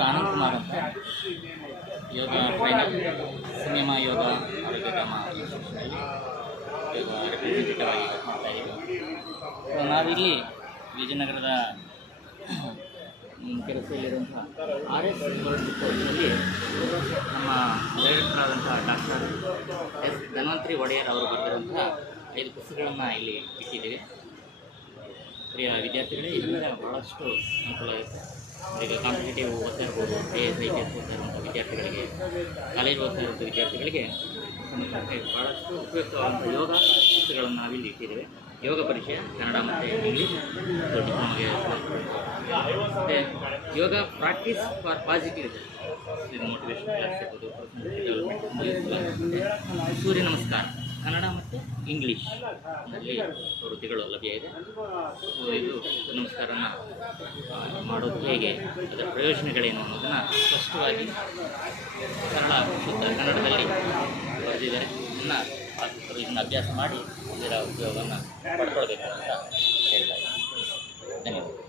ಹೆಸರು ಆನಂದ್ ಕುಮಾರ್ ಅಂತ, ಯೋಗ ಟ್ರೈನರ್, ಸಂಯಮ ಯೋಗ ಆರೋಗ್ಯಧಾಮ ಇನ್ಸ್ಟಿಟ್ಯೂಷನಲ್ಲಿ ಯೋಗ ರಿಪ್ರೆಸೆಂಟೇಟಿವ್ ಆಗಿ ಮಾಡ್ತಾ ಇದ್ದೀವಿ. ನಾವಿಲ್ಲಿ ವಿಜಯನಗರದ ಕೆಲಸದಲ್ಲಿರುವಂಥ RS ವರ್ಲ್ಡ್ ಕೋರ್ಸ್ನಲ್ಲಿ ನಮ್ಮ ಡೈರೆಕ್ಟರ್ ಆದಂತಹ ಡಾಕ್ಟರ್ S ಧನ್ವಂತರಿ ಒಡೆಯರ್ ಅವರು ಬರೆದಿರುವಂತಹ 5 ಪುಸ್ತಕಗಳನ್ನು ಇಲ್ಲಿ ಇಟ್ಟಿದ್ದೀವಿ. ಪ್ರಿಯ ವಿದ್ಯಾರ್ಥಿಗಳೇ, ಇದರಿಂದ ಭಾಳಷ್ಟು ಅನುಕೂಲ ಆಗುತ್ತೆ. ಈಗ ಕಾಂಪಿಟೇಟಿವ್ ಓದ್ತಾ ಇರ್ಬೋದು, IAS IPS ಓದ್ತಾ ಇರುವಂಥ ವಿದ್ಯಾರ್ಥಿಗಳಿಗೆ, ಕಾಲೇಜ್ ಓದ್ತಾ ಇರುವಂಥ ವಿದ್ಯಾರ್ಥಿಗಳಿಗೆ ಭಾಳಷ್ಟು ಉಪಯುಕ್ತವಾದಂಥ ಯೋಗ ಪುಸ್ತಕಗಳನ್ನು ನಾವಿಲ್ಲಿ ಇಟ್ಟಿದ್ದೇವೆ. ಯೋಗ ಪರಿಚಯ ಕನ್ನಡ ಮತ್ತು ಇಂಗ್ಲೀಷ್ ಡಿಪ್ಲೊಮಗೆ, ಮತ್ತು ಯೋಗ ಪ್ರಾಕ್ಟೀಸ್ ಫಾರ್ ಪಾಸಿಟಿವ್ ಇದೆ, ಇದು ಮೋಟಿವೇಶನ್ ಕ್ಲಾಸ್ ಇರ್ಬೋದು, ಪರ್ಸನಾಲಿಟಿ ಡೆವಲಪ್ಮೆಂಟ್, ಸೂರ್ಯ ನಮಸ್ಕಾರ ಕನ್ನಡ ಮತ್ತು ಇಂಗ್ಲೀಷ್ ಅಲ್ಲಿ ಪ್ರವೃತ್ತಿಗಳು ಲಭ್ಯ ಇದೆ. ಸೊ ಇದು ನಮಸ್ಕಾರನ ಮಾಡೋದು ಹೇಗೆ, ಅದರ ಪ್ರಯೋಜನಗಳೇನು ಅನ್ನೋದನ್ನು ಸ್ಪಷ್ಟವಾಗಿ ಸರಳ ಶುದ್ಧ ಕನ್ನಡದಲ್ಲಿ ಬರೆದಿದ್ದಾರೆ. ಇದನ್ನು ಅಭ್ಯಾಸ ಮಾಡಿ ಇದರ ಉಪಯೋಗವನ್ನು ಪಡ್ಕೊಳ್ಬೇಕು ಅಂತ ಹೇಳ್ತಾ ಇದ್ದೀನಿ. ಧನ್ಯವಾದ.